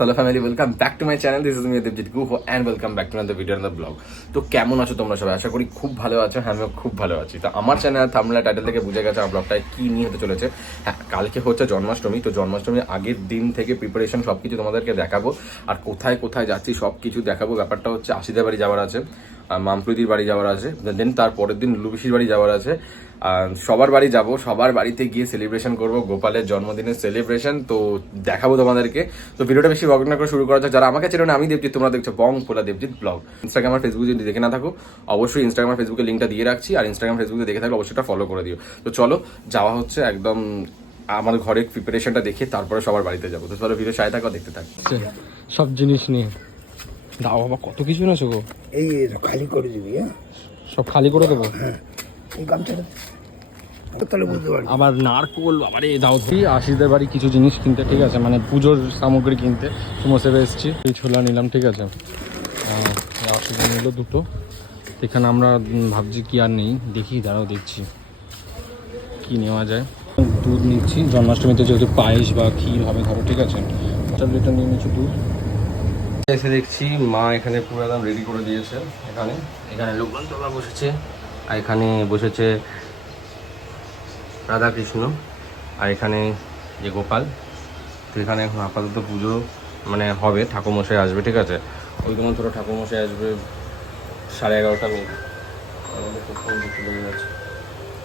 Hello family, welcome back to my channel. This is me Devjit Guho and welcome back to another video and the vlog. তো কেমন আছো তোমরা সবাই? আশা করি খুব ভালো আছো। হ্যাঁ, আমিও খুব ভালো আছি। তো আমার চ্যানেল থাম্বনেল টাইটেল থেকে বুঝে গেছে আমার ব্লগটা কি নিয়ে হতে চলেছে। হ্যাঁ, কালকে হচ্ছে জন্মাষ্টমী। তো জন্মাষ্টমীর আগের দিন থেকে প্রিপারেশন সব কিছু তোমাদেরকে দেখাবো, আর কোথায় কোথায় যাচ্ছি সব কিছু দেখাবো। ব্যাপারটা হচ্ছে আশিদের বাড়ি যাওয়ার আছে, মামপ্রীতির বাড়ি যাওয়ার আছে, দেন তার পরের দিন লুবিশির বাড়ি যাওয়ার আছে। সবার বাড়ি যাব, সবার বাড়িতে গিয়ে সেলিব্রেশন করব, গোপালের জন্মদিনের সেলিব্রেশন। তো দেখাবো তোমাদেরকে। তো ভিডিওটা বেশি বক না করে শুরু করা যাক। যারা আমাকে চেনো না, আমি দেবজিৎ, তোমরা দেখছো বং পোলা দেবজিৎ ব্লগ। ইনস্টাগ্রাম আর ফেসবুকে যদি দেখে না থাকো, অবশ্যই ইনস্টাগ্রাম আর ফেসবুকে লিঙ্কটা দিয়ে রাখছি, আর ইনস্টাগ্রাম ফেসবুকে দেখে থাকলে অবশ্যই ফলো করে দিও। তো চলো যাওয়া হচ্ছে একদম আমার ঘরের প্রিপারেশনটা দেখে তারপরে সবার বাড়িতে যাবো। তো চলো ভিডিও সাথে থাকো, দেখতে থাকো। সব জিনিস নিয়ে দাও বাবা, কত কিছু না গো। এই খালি করে দিবি। হ্যাঁ, সব খালি করে দেবো। এই গামছাটা তাহলে বুঝতে পারবি। আবার নারকোল আবার এই দাও দিই। আশিসদের বাড়ি কিছু জিনিস কিনতে, ঠিক আছে, মানে পুজোর সামগ্রী কিনতে সমোসেবে এসেছি। এই ছোলা নিলাম, ঠিক আছে, আশিস নিল দুটো। এখানে আমরা ভাবছি কি আর নেই, দেখি দাঁড়াও দেখছি কি নেওয়া যায়। দুধ নিচ্ছি, জন্মাষ্টমীতে যেহেতু পায়েস বা ক্ষীর হবে ধরো, ঠিক আছে। 4 লিটার নিয়ে নিচ্ছি দুধ। এসে দেখছি মা এখানে পুরো একদম রেডি করে দিয়েছে। এখানে এখানে লোকমান বাবা বসেছে, আর এখানে বসেছে রাধাকৃষ্ণ, আর এখানে যে গোপাল। তো এখানে এখন আপাতত পুজো মানে হবে, ঠাকুরমশাই আসবে, ঠিক আছে। ওই তোমার ধরো ঠাকুরমশাই আসবে 11:30 মিনিট।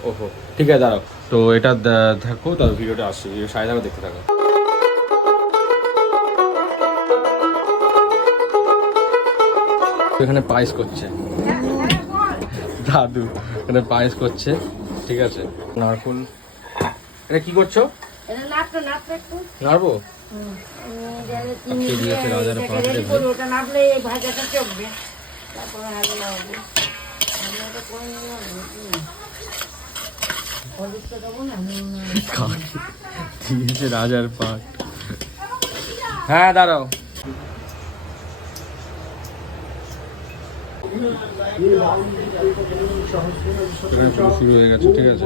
ওহো, ঠিক আছে, দাঁড়াও। তো এটা থাকো, তার ভিডিওটা আসছে, ভিডিও 11:30 দেখতে থাকো। এখানে পায়েস করছে দাদু, এখানে পায়েস করছে, ঠিক আছে। নারকোল, এটা কি করছো? নাড়বো। রাজার রাজার পাট। হ্যাঁ দাঁড়াও, শুরু হয়ে গেছে, ঠিক আছে।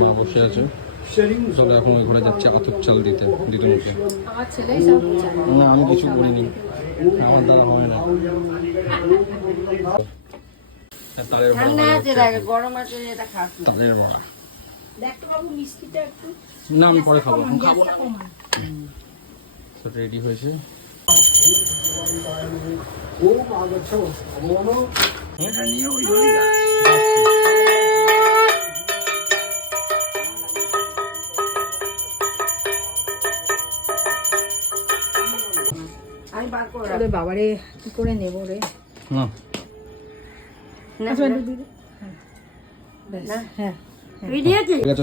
মা বসে আছে, চলো এখন ওই ঘরে যাচ্ছে আতপ চাল দিতে মুখে। না, আমি কিছু বলিনি, আমার দ্বারা হয় না। তালের বড়া না, আমি পরে খাবো, এখন খাবো না। রেডি হয়েছে। বাবারে কি করে নেব রে?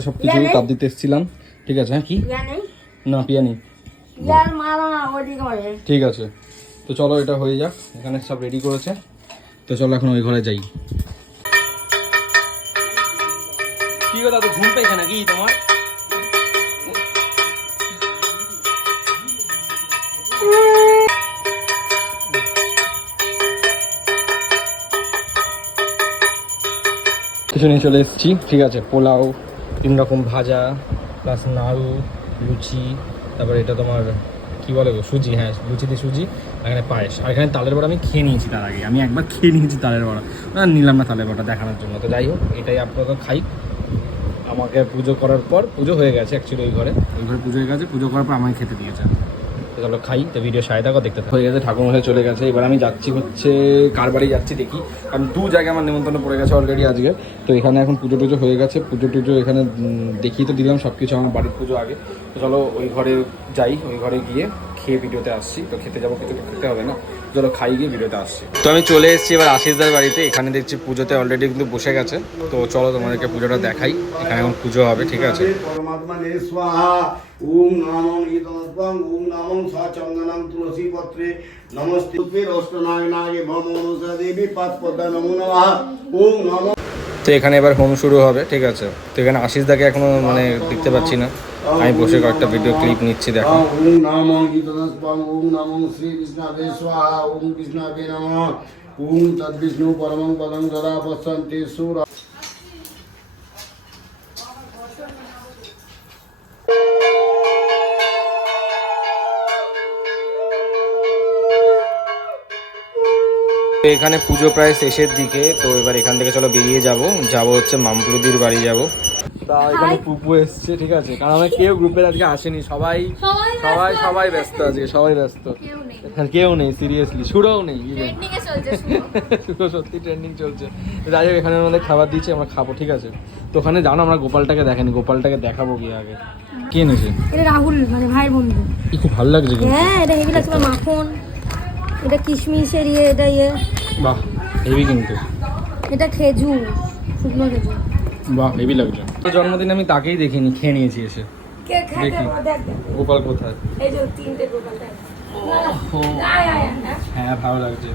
সবকিছু তাপ দিতে এসেছিলাম, ঠিক আছে। হ্যাঁ, কি না পিয়ানি, ঠিক আছে। তো চলো এটা হয়ে যাক, এখানে সব রেডি করেছে। তো চলো এখন ওই ঘরে যাই। কি কথা, তো ঘুম পাইছে নাকি তোমার? কিছু নিয়ে চলে এসেছি, ঠিক আছে। পোলাও, 3 রকম ভাজা, প্লাস নাড়ু, লুচি, তারপরে এটা তোমার কি বলে গো, সুজি। হ্যাঁ, লুচি দিয়ে সুজি। এখানে পায়েস, আর এখানে তালের বড়া আমি খেয়ে নিয়েছি তার আগে। আমি একবার খেয়ে নিয়েছি তালের বড়া, নিলাম না তালের বড়া দেখানোর জন্য। তো যাই হোক, এটাই আপনারা খাই। আমাকে পুজো করার পর, পুজো হয়ে গেছে অ্যাকচুয়ালি, ওই ঘরে পুজো হয়ে গেছে। পুজো করার পর আমাকে খেতে দিয়েছে। তো চলো খাই। তো ভিডিও সাথে দেখতে হয়ে গেছে, ঠাকুরমশাই চলে গেছে। এবার আমি যাচ্ছি হচ্ছে কার বাড়ি যাচ্ছি দেখি, কারণ 2 জায়গায় আমার নিমন্ত্রণ পড়ে গেছে অলরেডি আজকে। তো এখানে এখন পুজো টুজো হয়ে গেছে, পুজো টুজো এখানে দেখিয়ে তো দিলাম সব কিছু, আমার বাড়ির পুজো আগে। তো চলো ওই ঘরে যাই, ওই ঘরে গিয়ে খেয়ে ভিডিওতে আসছি। তো খেতে যাবো, কিছু খেতে হবে না, চলো খাই গিয়ে ভিডিওতে আসছি। তো আমি চলে এসেছি এবার আশিসদার বাড়িতে। এখানে দেখছি পুজোতে অলরেডি কিন্তু বসে গেছে। তো চলো তোমাদেরকে পুজোটা দেখাই। এখানে এখন পুজো হবে, ঠিক আছে। পরমাত্মনে স্বাহা। ওম নমঃ ইদমস্বং ওম নমঃ সচন্দনম তুলসী পত্রে নমস্তে অষ্টনাগে ভম মনসা দেবী পাদপদ্ম নমো নমঃ। ওম নমঃ। তো এখানে এবার হোম শুরু হবে, ঠিক আছে। তো এখানে আশিসদাকে এখনো মানে দেখতে পাচ্ছি না, আমি বসে কয়েকটা ভিডিও ক্লিপ নিচ্ছি, দেখো। ওম নমঃ ইদমস্বং ওম নমঃ শ্রী বিষ্ণবে স্বাহা। ওম কৃষ্ণাবে নমঃ। ওম তদ্বিষ্ণু পরমং পদং সদা পশ্যন্তি সুরা। তো এখানে পুজো প্রায় শেষের দিকে, তো এবার এখান থেকে চলো বেরিয়ে যাব হচ্ছে মামপুরুদির বাড়ি যাব। তা এখানে পুপু এসছে, ঠিক আছে, কারণ আমার কেউ গ্রুপের আজকে আসেনি, সবাই ব্যস্ত আজকে, সবাই ব্যস্ত, কেউ নেই সিরিয়াসলি, শুরুও নেই, শুরু সত্যি ট্রেন্ডিং চলছে। যাই হোক এখানে আমাদের খাবার দিচ্ছে, আমরা খাবো, ঠিক আছে। তো ওখানে জানো আমরা গোপালটাকে দেখেনি, গোপালটাকে দেখাবো কি আগে। কে এনেছে? এটা রাহুল, মানে ভাইয়ের বন্ধু। কি খুব ভালো লাগছে কিন্তু। হ্যাঁ, এটা হেভি লাগছে, মাখন, এটা কিশমিশের এটা বাহ হেভি কিন্তু, এটা খেজুর, শুকনো খেজুর। বাহ হেভি লাগছে। তো জন্মদিন আমি তাকেই দেখিনি, খেয়ে নিয়েছি এসে। দেখি গোপাল কোথায়। এই যে 3টে গোপাল। হ্যাঁ ভালো লাগছে।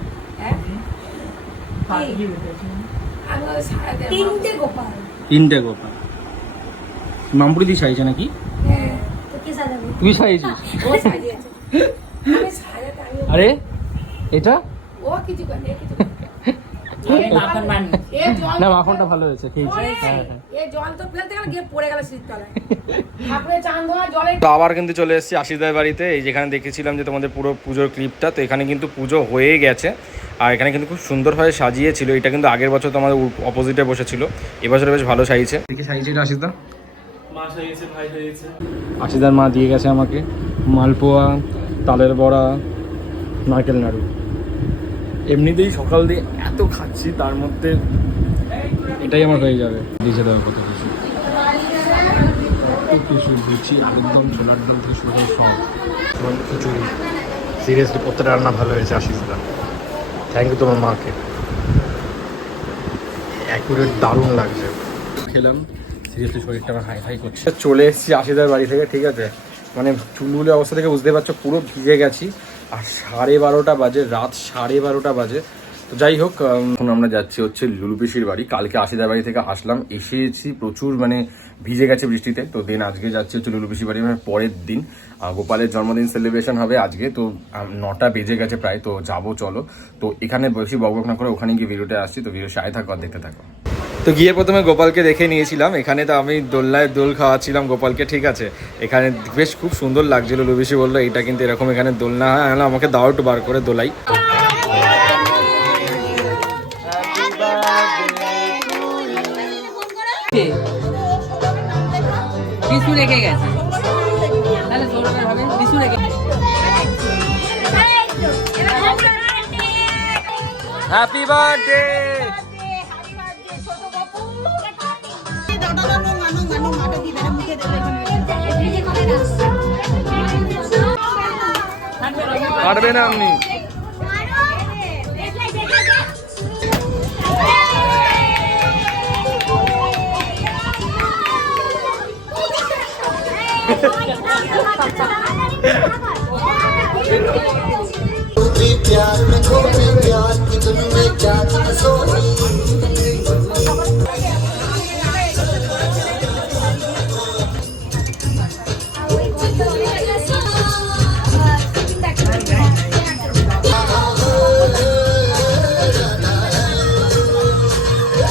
3টে গোপাল মামপুরি সাইজে নাকি? তো কি সাজাবো? তুই সাইজিস? ও সাজিয়েছে। আমি সাজাতে আমি আরে এটা ও কিছু করে কিছু না, মাখনটা ভালো হয়েছে, খেয়েছি। হ্যাঁ এই জল তো ফেলতে গেলে গিয়ে পড়ে গেল শীতকালে। ঠাকুরের চাঁদ ধোয়া জলে। তো আবার কিন্তু চলে এসেছি আশিসদার বাড়িতে। এই যেখানে দেখেছিলাম যে তোমাদের পুরো পুজোর ক্লিপটা, তো এখানে কিন্তু পুজো হয়ে গেছে আর এখানে কিন্তু খুব সুন্দরভাবে সাজিয়েছিল। এটা কিন্তু আগের বছর তো আমাদের অপোজিটে বসেছিল, এবছরে বেশ ভালো সাজিয়েছে। দেখি সাজিয়েছে এটা আশিসদা, মা সাজিয়েছে, ভাই সাজিয়েছে। আশিসদার মা দিয়ে গেছে আমাকে মালপোয়া, তালের বড়া, নারকেল নাড়ু। এমনিতেই সকাল দিয়ে এত খাচ্ছি, তার মধ্যে এটাই আমার হয়ে যাবে। দিয়েছে দেওয়ার কথা কিছু লুচি, একদম ছোলার ডাল থেকে শুরু করে সব খিচুড়ি। সিরিয়াসলি প্রত্যেকটা রান্না ভালো হয়েছে আশিসদা, থ্যাংক ইউ তোমার মাকে, অ্যাকুরেট দারুণ লাগছে। খেলাম, সিরিয়াসলি শরীরটা আমার হাই হাই করছে। চলে এসেছি আশিসদার বাড়ি থেকে, ঠিক আছে, মানে চুলগুলি অবস্থা থেকে বুঝতে পারছো পুরো ভিজে গেছি। আর 12:30 বাজে, রাত 12:30 বাজে। তো যাই হোক এখন আমরা যাচ্ছি হচ্ছে লুলু পিসির বাড়ি। কালকে আশিদার বাড়ি থেকে আসলাম, এসেছি প্রচুর মানে ভিজে গেছে বৃষ্টিতে। তো দিন আজকে যাচ্ছি হচ্ছে লুলু পিসির বাড়ি, মানে পরের দিন গোপালের জন্মদিন সেলিব্রেশন হবে আজকে। তো 9টা বেজে গেছে প্রায়, তো যাবো চলো। তো এখানে বেশি বকবক না করে ওখানে গিয়ে ভিডিওটা আসছি, তো ভিডিও সাথে থাকো আর দেখতে থাকো। তো গিয়ে প্রথমে গোপালকে দেখে নিয়েছিলাম, এখানে তো আমি দোলনায় দোল খাওয়াচ্ছিলাম গোপালকে, ঠিক আছে। এখানে বেশ খুব সুন্দর লাগছিল। লুবিসি বললো এটা কিন্তু এরকম এখানে দোলনা হয়, আমাকে দাও একটু বার করে দোলাই। বিশু রেখে গেছে, তাহলে সৌরভের হবে বিশু রেখে। Happy birthday. পারবে না আপনি।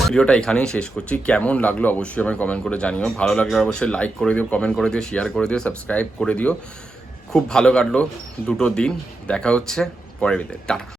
ভিডিওটা এখানেই শেষ করছি। কেমন লাগলো অবশ্যই আমাকে কমেন্ট করে জানিও। ভালো লাগলে অবশ্যই লাইক করে দিও, কমেন্ট করে দিও, শেয়ার করে দিও, সাবস্ক্রাইব করে দিও। খুব ভালো কাটলো 2টো দিন। দেখা হচ্ছে পরের ভিডিওতে। টাটা।